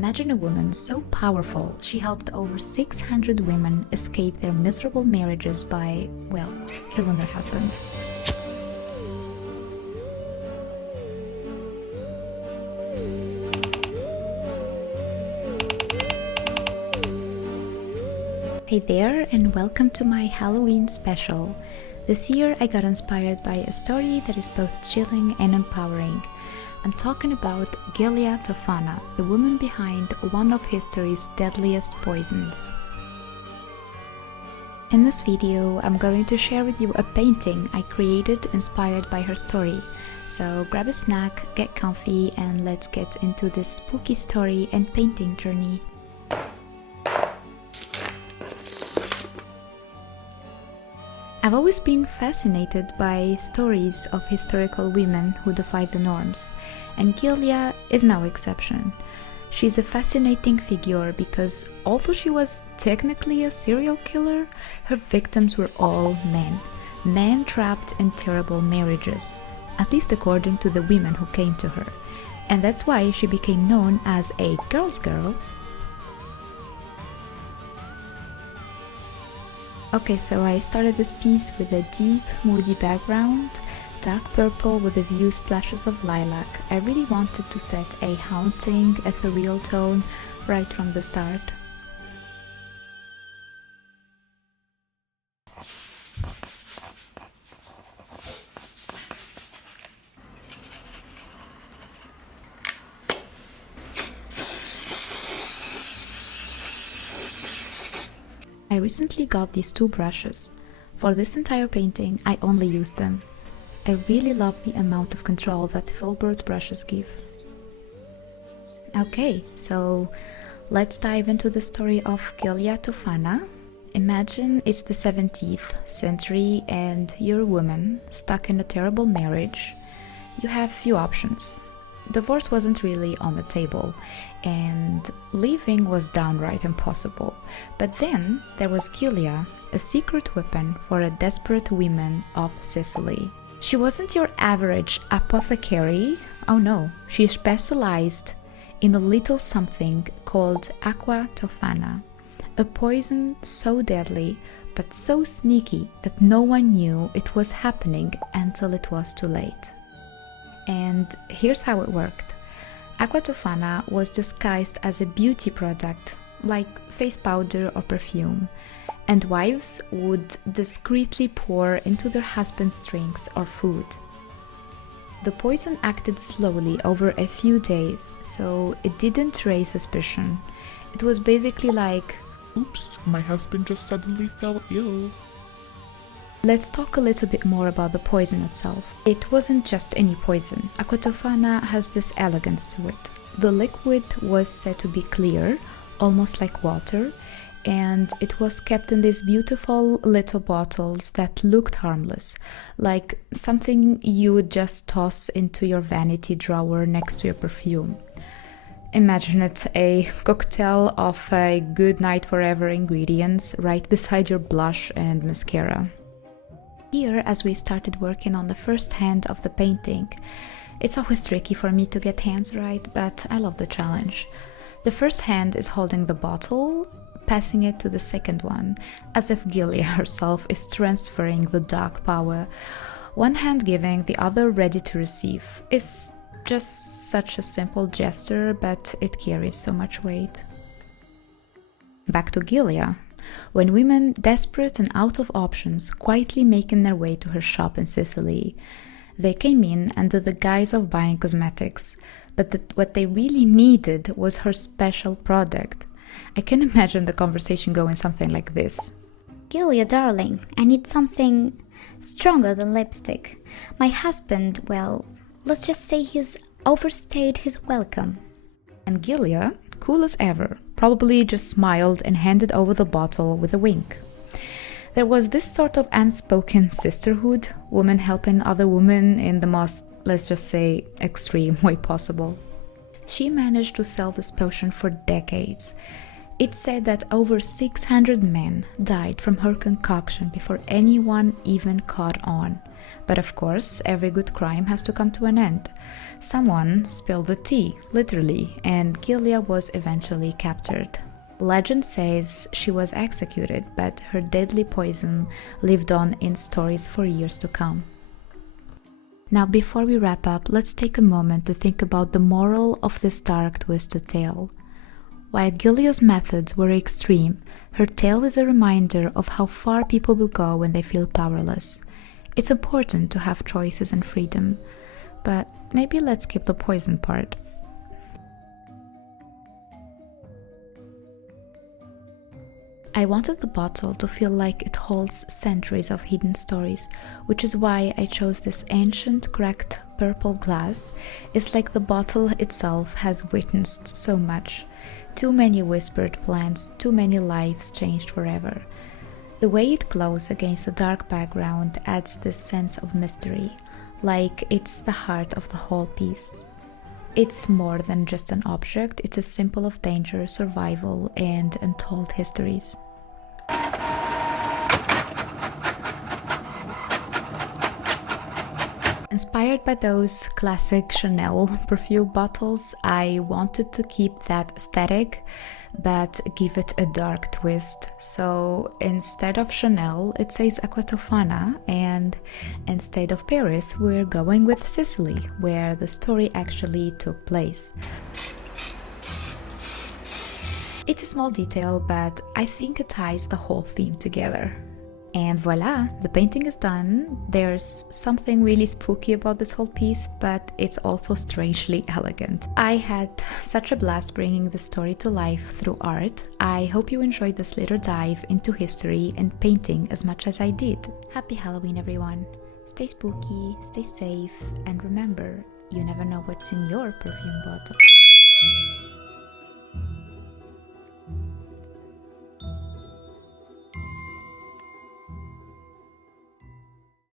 Imagine a woman so powerful, she helped over 600 women escape their miserable marriages by, well, killing their husbands. Hey there, and welcome to my Halloween special. This year I got inspired by a story that is both chilling and empowering. I'm talking about Giulia Tofana, the woman behind one of history's deadliest poisons. In this video, I'm going to share with you a painting I created inspired by her story. So grab a snack, get comfy, and let's get into this spooky story and painting journey. I've always been fascinated by stories of historical women who defied the norms, and Giulia is no exception. She's a fascinating figure because although she was technically a serial killer, her victims were all men trapped in terrible marriages, at least according to the women who came to her, and that's why she became known as a girl's girl. Okay, so I started this piece with a deep, moody background, dark purple with a few splashes of lilac. I really wanted to set a haunting, ethereal tone right from the start. I recently got these two brushes. For this entire painting, I only used them. I really love the amount of control that filbert brushes give. Okay, so let's dive into the story of Giulia Tofana. Imagine it's the 17th century and you're a woman stuck in a terrible marriage. You have few options. Divorce wasn't really on the table, and leaving was downright impossible. But then there was Giulia, a secret weapon for a desperate woman of Sicily. She wasn't your average apothecary. Oh no, she specialized in a little something called Aqua Tofana, a poison so deadly but so sneaky that no one knew it was happening until it was too late. And here's how it worked. Aqua Tofana was disguised as a beauty product, like face powder or perfume, and wives would discreetly pour into their husbands' drinks or food. The poison acted slowly over a few days, so it didn't raise suspicion. It was basically like, oops, my husband just suddenly fell ill. Let's talk a little bit more about the poison itself. It wasn't just any poison. Aqua Tofana has this elegance to it. The liquid was said to be clear, almost like water, and it was kept in these beautiful little bottles that looked harmless, like something you would just toss into your vanity drawer next to your perfume. Imagine it, a cocktail of a good night forever ingredients right beside your blush and mascara. Here, as we started working on the first hand of the painting, it's always tricky for me to get hands right, but I love the challenge. The first hand is holding the bottle, passing it to the second one, as if Giulia herself is transferring the dark power. One hand giving, the other ready to receive. It's just such a simple gesture, but it carries so much weight. Back to Giulia. When women, desperate and out of options, quietly making their way to her shop in Sicily, they came in under the guise of buying cosmetics, but what they really needed was her special product. I can imagine the conversation going something like this. Giulia, darling, I need something stronger than lipstick. My husband, well, let's just say he's overstayed his welcome. And Giulia, cool as ever, probably just smiled and handed over the bottle with a wink. There was this sort of unspoken sisterhood, women helping other women in the most, let's just say, extreme way possible. She managed to sell this potion for decades. It's said that over 600 men died from her concoction before anyone even caught on. But of course, every good crime has to come to an end. Someone spilled the tea, literally, and Giulia was eventually captured. Legend says she was executed, but her deadly poison lived on in stories for years to come. Now, before we wrap up, let's take a moment to think about the moral of this dark, twisted tale. While Giulia's methods were extreme, her tale is a reminder of how far people will go when they feel powerless. It's important to have choices and freedom, but maybe let's skip the poison part. I wanted the bottle to feel like it holds centuries of hidden stories, which is why I chose this ancient, cracked purple glass. It's like the bottle itself has witnessed so much. Too many whispered plans, too many lives changed forever. The way it glows against the dark background adds this sense of mystery, like it's the heart of the whole piece. It's more than just an object, it's a symbol of danger, survival, and untold histories. Inspired by those classic Chanel perfume bottles, I wanted to keep that aesthetic, but give it a dark twist. So instead of Chanel, it says Aqua Tofana, and instead of Paris, we're going with Sicily, where the story actually took place. It's a small detail, but I think it ties the whole theme together. And voila, the painting is done. There's something really spooky about this whole piece, but it's also strangely elegant. I had such a blast bringing the story to life through art. I hope you enjoyed this little dive into history and painting as much as I did. Happy Halloween, everyone. Stay spooky, stay safe, and remember, you never know what's in your perfume bottle.